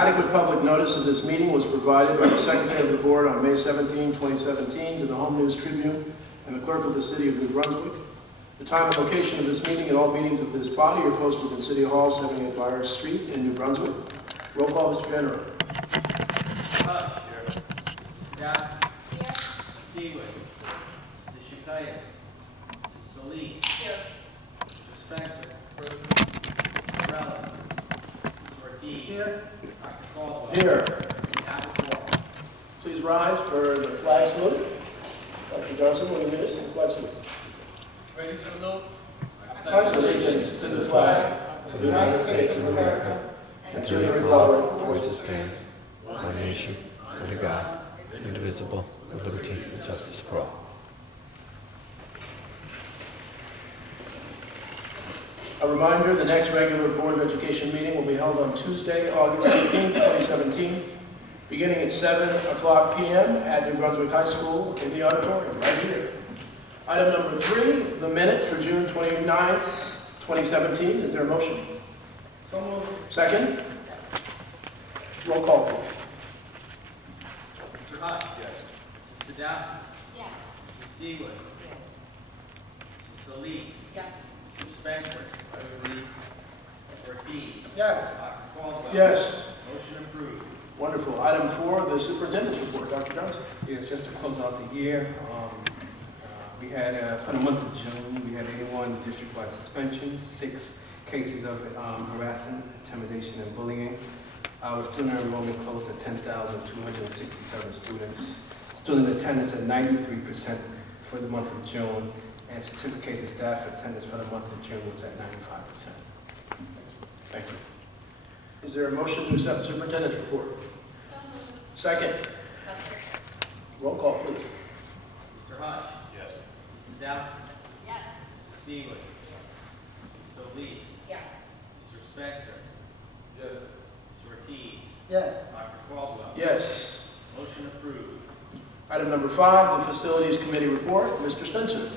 Adequate public notice of this meeting was provided by the Secretary of the Board on May 17, 2017 to the Home News Tribune and the Clerk of the City of New Brunswick. The time and location of this meeting and all meetings of this body are posted in City Hall, 78 Byers Street in New Brunswick. Roll call, Mr. General. Here. Mrs. Gaffney. Here. Mrs. Seawood. Mrs. Shakaitis. Mrs. Solis. Here. Mr. Spencer. Mrs. Morella. Mrs. Ortiz. Here. Dr. Caldwell. Here. Dr. Wall. Please rise for the flag salute. Dr. Johnson, will you lead us in the flag salute? Ready to salute? I pledge allegiance to the flag of the United States of America and to the republic for which it stands, one nation, under God, indivisible, with liberty and justice for all. A reminder, the next regular Board of Education meeting will be held on Tuesday, August 15, 2017, beginning at 7 o'clock p.m. at New Brunswick High School in the auditorium, right here. Item number 3, the minutes for June 29th, 2017. Is there a motion? So moved. Second? Roll call, please. Mr. Hutt. Yes. Mrs. Sadowski. Yes. Mrs. Seawood. Yes. Mrs. Solis. Yes. Mr. Spencer. Mrs. Ortiz. Yes. Dr. Caldwell. Yes. Motion approved. Wonderful. Item 4, the superintendent's report. Dr. Johnson. Yes, just to close out the year, we had, for the month of June, we had 81 district-wide suspensions, 6 cases of harassment, intimidation, and bullying. Our student enrollment closed at 10,267 students. Student attendance at 93% for the month of June, and certificated staff attendance for the month of June was at 95%. Thank you. Is there a motion to accept the superintendent's report? So moved. Second? Roll call, please. Mr. Hutt. Yes. Mrs. Sadowski. Yes. Mrs. Seawood. Mrs. Solis. Yes. Mr. Spencer. Yes. Mr. Ortiz. Yes. Dr. Caldwell. Yes. Motion approved. Item number 5, the Facilities Committee report. Mr. Spencer.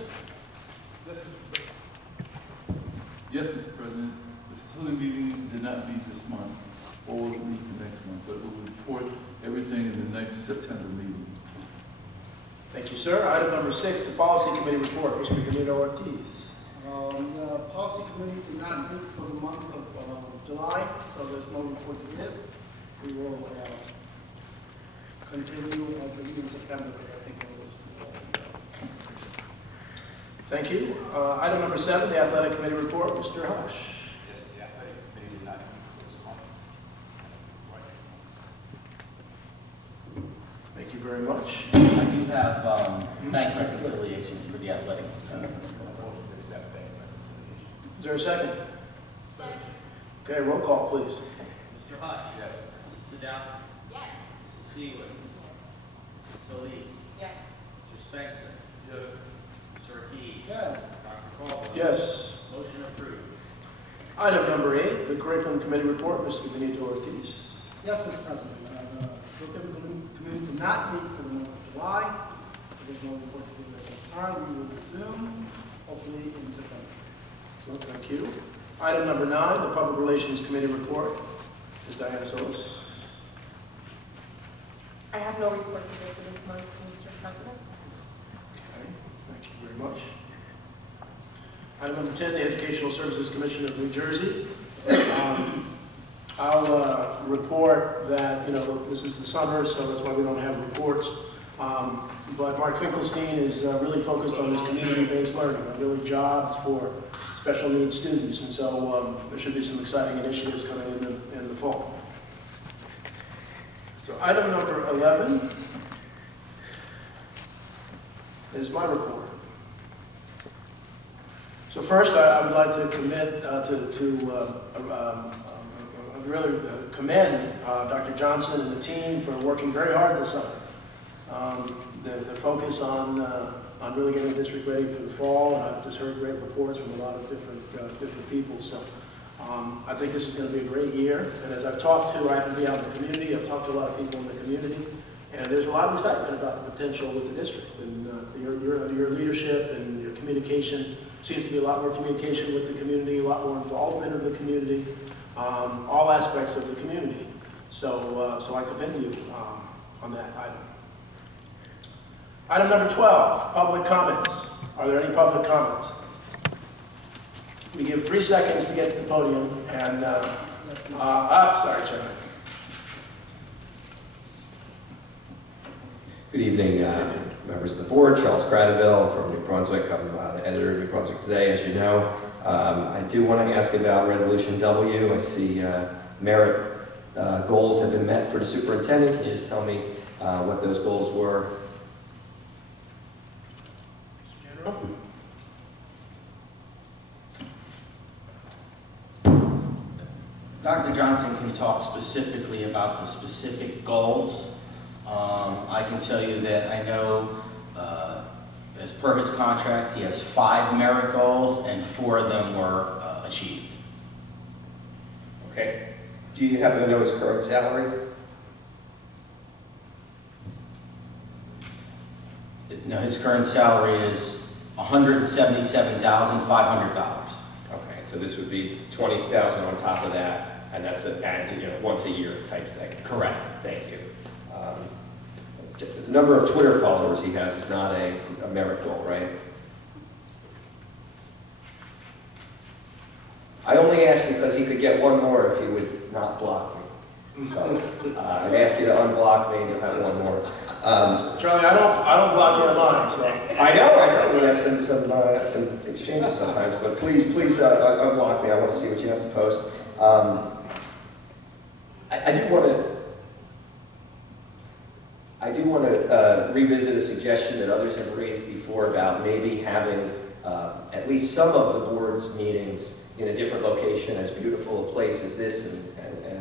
Yes, Mr. President. The facility meeting did not meet this month, or will meet the next month, but we'll report everything in the next September meeting. Thank you, sir. Item number 6, the Policy Committee report. Mr. Benito Ortiz. The policy committee did not meet for the month of July, so there's no report to give. We will continue as we meet in September, but I think it was. Thank you. Item number 7, the Athletic Committee report. Mr. Hush. Yes, the athletic committee did not meet this month. Thank you very much. I do have bank reconciliations for the athletic. Motion to accept bank reconciliation. Is there a second? Second. Okay, roll call, please. Mr. Hutt. Yes. Mrs. Sadowski. Yes. Mrs. Seawood. Mrs. Solis. Yes. Mr. Spencer. Yes. Mr. Ortiz. Yes. Dr. Caldwell. Yes. Motion approved. Item number 8, the Curriculum Committee report. Mr. Benito Ortiz. Yes, Mr. President. The curriculum committee did not meet for the month of July, so there's no report to give at this time. We will resume, hopefully in September. So, thank you. Item number 9, the Public Relations Committee report. Ms. Diana Solis. I have no report to give for this month, Mr. President. Okay, thank you very much. Item number 10, the Educational Services Commission of New Jersey. I'll report that, this is the summer, so that's why we don't have reports. But Mark Finkelstein is really focused on this community-based learning, on really jobs for special needs students, and so there should be some exciting initiatives coming in the fall. So item number 11 is my report. So first, I would like to commit really commend Dr. Johnson and the team for working very hard this summer. The focus on really getting the district ready for the fall, and I've just heard great reports from a lot of different people. So I think this is going to be a great year. And as I've talked to, I happen to be out in the community. I've talked to a lot of people in the community, and there's a lot of excitement about the potential with the district and your leadership and your communication. Seems to be a lot more communication with the community, a lot more involvement of the community, all aspects of the community. So I commend you on that item. Item number 12, public comments. Are there any public comments? We give 3 seconds to get to the podium, and, sorry, Chairman. Good evening, members of the board. Charles Cradaville from New Brunswick. I'm the editor of New Brunswick Today, as you know. I do want to ask about Resolution W. I see merit goals have been met for the superintendent. Can you just tell me what those goals were? Dr. Johnson can talk specifically about the specific goals. I can tell you that I know, as per his contract, he has 5 merit goals and 4 of them were achieved. Okay. Do you happen to know his current salary? No, his current salary is $177,500. Okay, so this would be $20,000 on top of that, and that's once a year type thing. Correct. Thank you. The number of Twitter followers he has is not a merit goal, right? I only ask because he could get one more if he would not block me. So I'd ask you to unblock me and you'll have one more. Charlie, I don't block you on mine, so. I know. We have some exchanges sometimes, but please unblock me. I want to see what you have to post. I do want to revisit a suggestion that others have raised before about maybe having at least some of the board's meetings in a different location, as beautiful a place as this and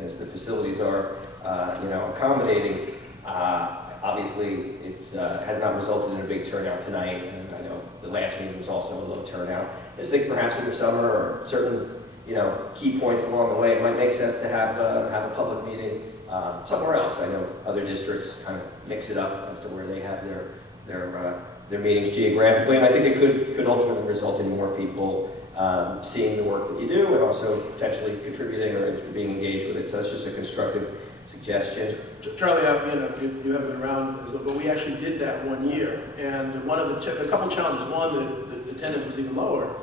as the facilities are, accommodating. Obviously, it has not resulted in a big turnout tonight, and I know the last meeting was also a low turnout. I just think perhaps in the summer or certain, key points along the way, it might make sense to have a public meeting somewhere else. I know other districts kind of mix it up as to where they have their meetings geographically, and I think it could ultimately result in more people seeing the work that you do and also potentially contributing or being engaged with it. So that's just a constructive suggestion. Charlie, you have been around, but we actually did that one year, and a couple challenges. One, the attendance was even lower,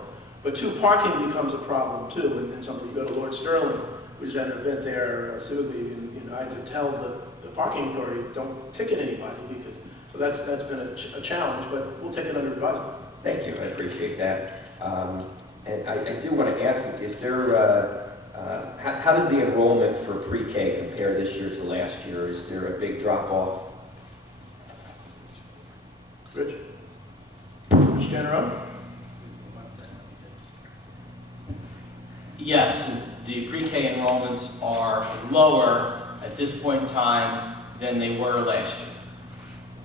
but 2, parking becomes a problem too. And something, you go to Lord Sterling, we just had an event there civically, and I had to tell the parking authority, don't ticket anybody, because so that's been a challenge, but we'll take it under advisement. Thank you, I appreciate that. And I do want to ask, is there, how does the enrollment for pre-K compare this year to last year? Is there a big drop-off? Rich? Mr. General? Yes, the pre-K enrollments are lower at this point in time than they were last year.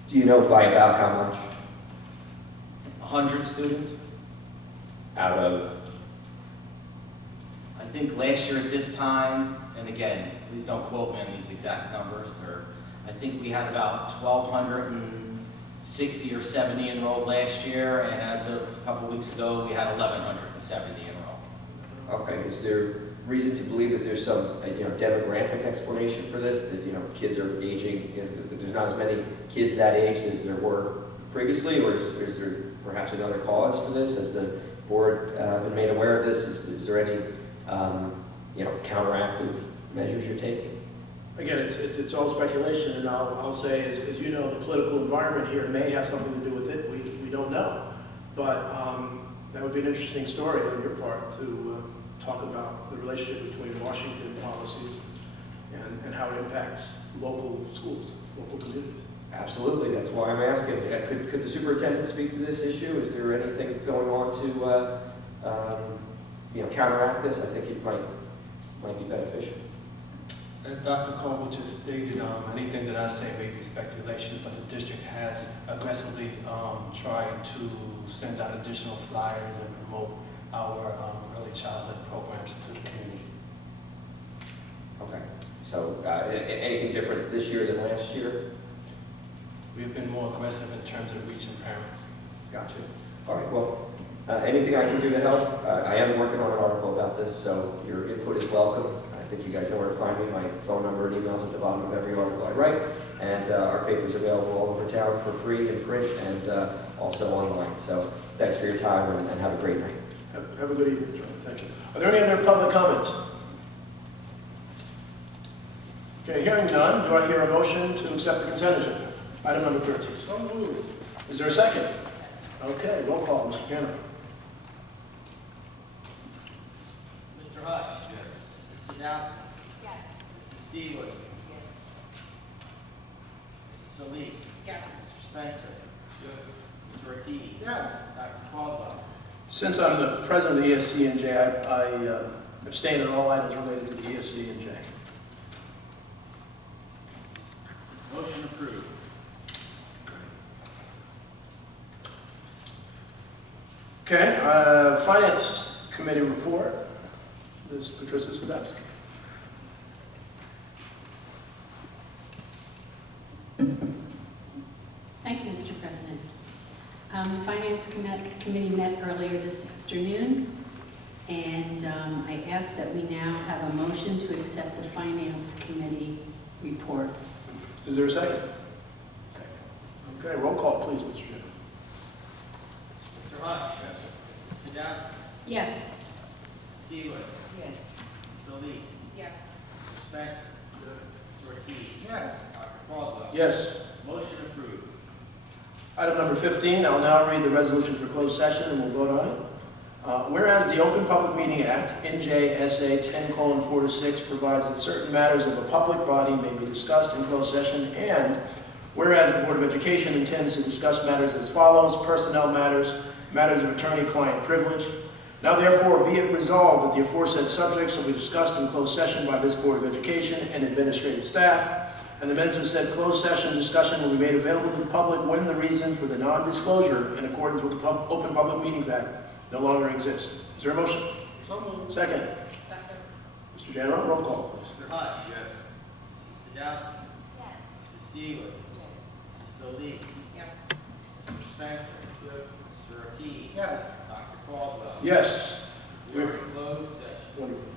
Do you know by about how much? 100 students? Out of? I think last year at this time, and again, please don't quote me on these exact numbers, I think we had about 1,260 or 70 enrolled last year, and as of a couple weeks ago, we had 1,170 enrolled. Okay, is there reason to believe that there's some demographic explanation for this, that kids are aging, that there's not as many kids that age as there were previously, or is there perhaps another cause for this? Has the board been made aware of this? Is there any counteractive measures you're taking? Again, it's all speculation, and I'll say, as you know, the political environment here may have something to do with it. We don't know, but that would be an interesting story on your part to talk about the relationship between Washington policies and how it impacts local schools, local communities. Absolutely, that's why I'm asking. Could the superintendent speak to this issue? Is there anything going on to counteract this? I think it might be beneficial. As Dr. Cole just stated, anything that I say may be speculation, but the district has aggressively tried to send out additional flyers and promote our early childhood programs to the community. Okay, so anything different this year than last year? We've been more aggressive in terms of reaching parents. Gotcha. All right, well, anything I can do to help? I am working on an article about this, so your input is welcome. I think you guys know where to find me. My phone number and email's at the bottom of every article I write. And our paper's available all over town for free in print and also online. So thanks for your time and have a great night. Have a good evening, John. Thank you. Are there any other public comments? Okay, hearing none, do I hear a motion to accept the consent agenda? Item number 13. So moved. Is there a second? Okay, roll call, Mr. Gainer. Mr. Hush. Yes. Mrs. Sadowski. Yes. Mrs. Seawood. Mrs. Solis. Yes. Mr. Spencer. Mr. Ortiz. Yes. Dr. Caldwell. Since I'm the president of the ESC and J, I abstain on all items related to the ESC and J. Motion approved. Okay, Finance Committee report. Ms. Patricia Sadowski. Thank you, Mr. President. The Finance Committee met earlier this afternoon, and I ask that we now have a motion to accept the Finance Committee report. Is there a second? Second. Okay, roll call, please, Mr. Gainer. Mr. Hush. Yes. Mrs. Sadowski. Yes. Mrs. Seawood. Yes. Mrs. Solis. Yes. Mr. Spencer. Mr. Ortiz. Yes. Dr. Caldwell. Yes. Motion approved. Item number 15, I'll now read the resolution for closed session and we'll vote on it. Whereas the Open Public Meeting Act, NJSA 10:4-6, provides that certain matters of a public body may be discussed in closed session, and whereas the Board of Education intends to discuss matters as follows: personnel matters, matters of attorney-client privilege. Now therefore be it resolved that the aforesaid subjects shall be discussed in closed session by this Board of Education and administrative staff, and the minutes of said closed session discussion will be made available to the public when the reason for the non-disclosure in accordance with the Open Public Meetings Act no longer exists. Is there a motion? So moved. Second. Second. Mr. General, roll call, please. Mr. Hush. Yes. Mrs. Sadowski. Yes. Mrs. Seawood. Mrs. Solis. Yes. Mr. Spencer. Mr. Ortiz. Yes. Dr. Caldwell. Yes. We are in closed session. Wonderful.